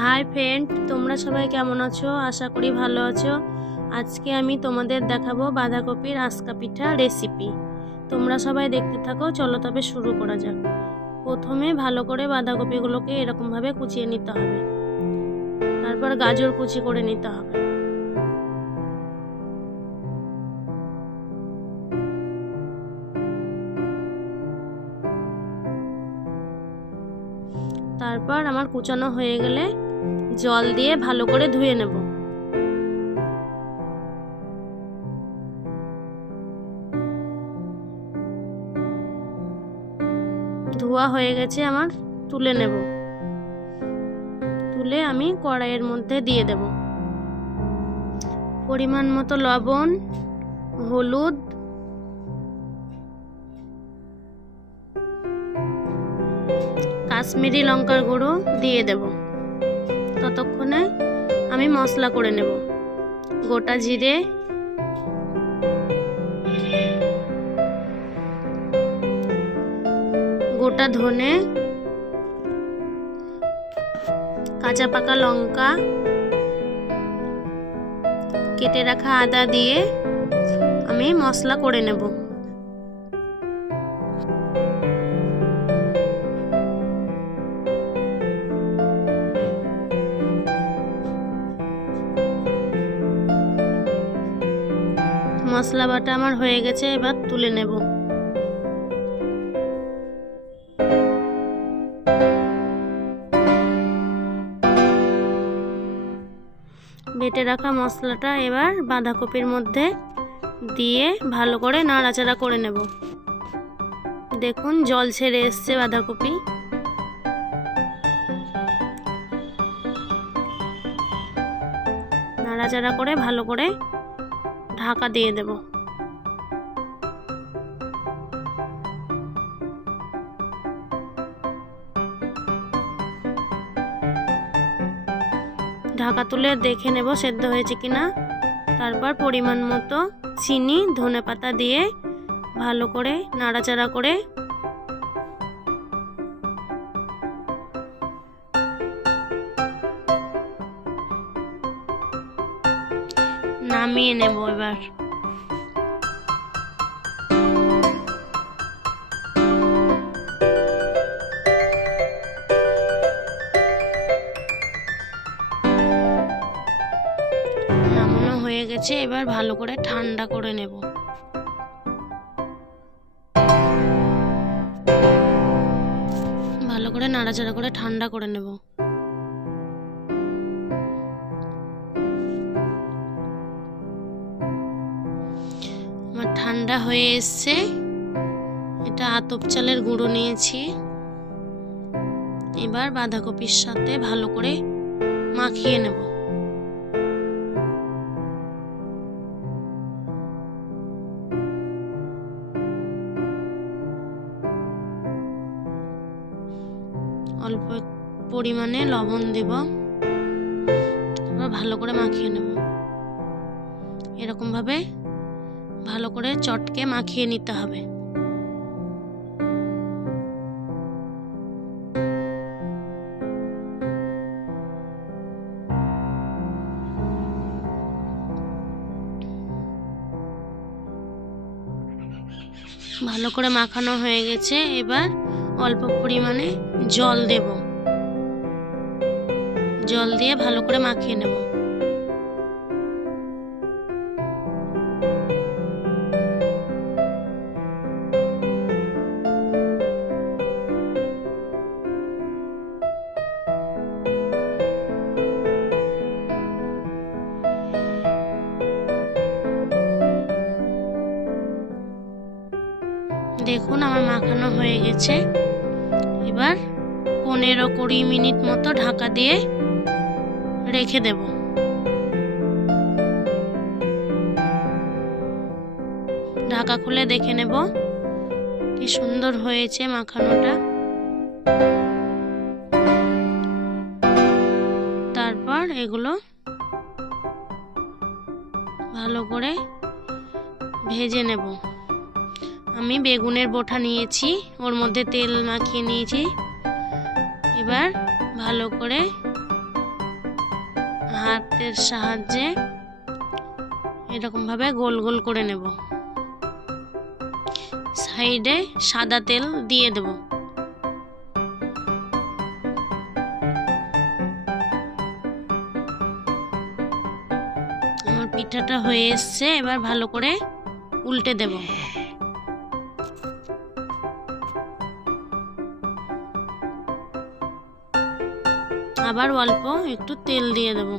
Hi friend, তোমরা সবাই কেমন আছো? আশা করি ভালো আছো। আজকে আমি তোমাদের দেখাবো বাঁধাকপির আঁচকা পিঠা রেসিপি। তোমরা সবাই দেখতে থাকো। চলো তবে শুরু করা যাক। প্রথমে ভালো করে বাঁধাকপিগুলোকে এরকমভাবে কুচিয়ে নিতে হবে। তারপর গাজর কুচি করে নিতে হবে। তারপর আমার কুচানো হয়ে গেলে জল দিয়ে ভালো করে ধুয়ে নেব। ধোয়া হয়ে গেছে আমার, তুলে নেব। তুলে আমি কড়াইয়ের মধ্যে দিয়ে দেব পরিমাণ মতো লবণ, হলুদ, কাশ্মীরি লঙ্কার গুঁড়ো দিয়ে দেব। ততক্ষণে আমি মশলা করে নেব। গোটা জিরে, গোটা ধনে, কাঁচা পাকা লঙ্কা, কেটে রাখা আদা দিয়ে আমি মশলা করে নেব। মশলা বাটা আমার হয়ে গেছে, এবার তুলে নেব। বেটে রাখা মশলাটা এবার বাঁধাকপির মধ্যে দিয়ে ভালো করে নাড়াচাড়া করে নেব। দেখুন জল ছেড়ে এসছে বাঁধাকপি। নাড়াচাড়া করে ভালো করে ঢাকা দিয়ে দেব। ঢাকা তুলে দেখে নেব সেদ্ধ হয়েছে কিনা। তারপর পরিমাণ মতো চিনি, ধনেপাতা দিয়ে ভালো করে নাড়াচাড়া করে নামিয়ে নেব। এবার নামানো হয়ে গেছে, এবার ভালো করে ঠান্ডা করে নেব। ভালো করে নাড়াচাড়া করে ঠান্ডা করে নেব। আমার ঠান্ডা হয়ে এসছে। এটা আতপ চালের গুঁড়ো নিয়েছি। এবার বাঁধাকপির সাথে ভালো করে মাখিয়ে নেব। অল্প পরিমাণে লবণ দেব। এবার ভালো করে মাখিয়ে নেব। এরকম ভাবে ভালো করে চটকে মাখিয়ে নিতে হবে। ভালো করে মাখানো হয়ে গেছে, এবার অল্প পরিমাণে জল দেব। জল দিয়ে ভালো করে মাখিয়ে নেব। দেখুন আমার মাখানো হয়ে গেছে। এবার 15-20 মিনিট মতো ঢাকা দিয়ে রেখে দেব। ঢাকা খুলে দেখে নেব কি সুন্দর হয়েছে মাখানোটা। তারপর এগুলো ভালো করে ভেজে নেব। আমি বেগুনের বোঁটা নিয়েছি, ওর মধ্যে তেল মাখিয়ে নিয়েছি। এবার ভালো করে হাতের সাহায্যে এরকম ভাবে গোল গোল করে নেব। সাইডে সাদা তেল দিয়ে দেব। আমার পিঠাটা হয়ে এসছে, এবার ভালো করে উল্টে দেব। আবার অল্প একটু তেল দিয়ে দেব।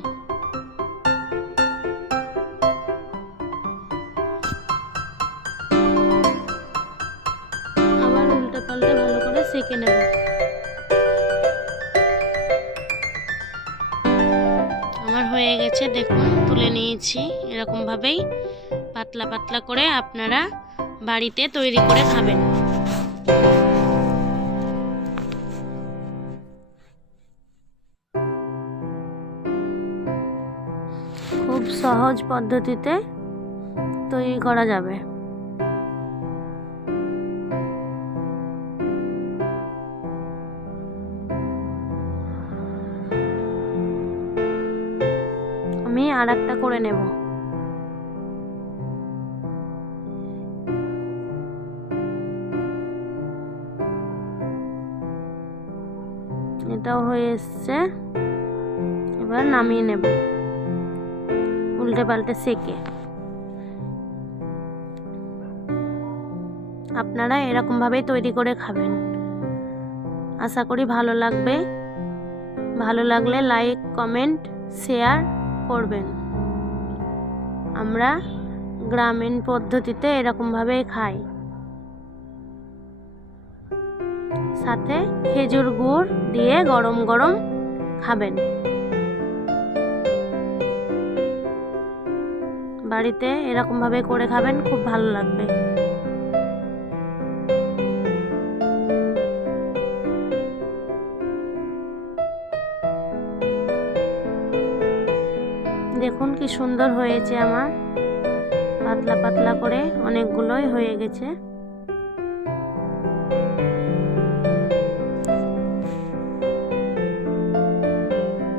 আবার উল্টে পাল্টে ভালো করে সেঁকে নেব। আমার হয়ে গেছে, দেখুন তুলে নিয়েছি। এরকম ভাবেই পাতলা পাতলা করে আপনারা বাড়িতে তৈরি করে খাবেন। খুব সহজ পদ্ধতিতে তৈরি করা যাবে। আমি আর একটা করে নেব। এটাও হয়ে এসছে, এবার নামিয়ে নেব উল্টে পাল্টে সেঁকে। আপনারা এরকম ভাবেই তৈরি করে খাবেন। আশা করি ভালো লাগবে। ভালো লাগলে লাইক, কমেন্ট, শেয়ার করবেন। আমরা গ্রামীণ পদ্ধতিতে এরকম ভাবেই খাই। সাথে খেজুর গুড় দিয়ে গরম গরম খাবেন। বাড়িতে এরকম ভাবে করে খাবেন, খুব ভালো লাগবে। দেখুন কি সুন্দর হয়েছে আমার, পাতলা পাতলা করে অনেকগুলোই হয়ে গেছে।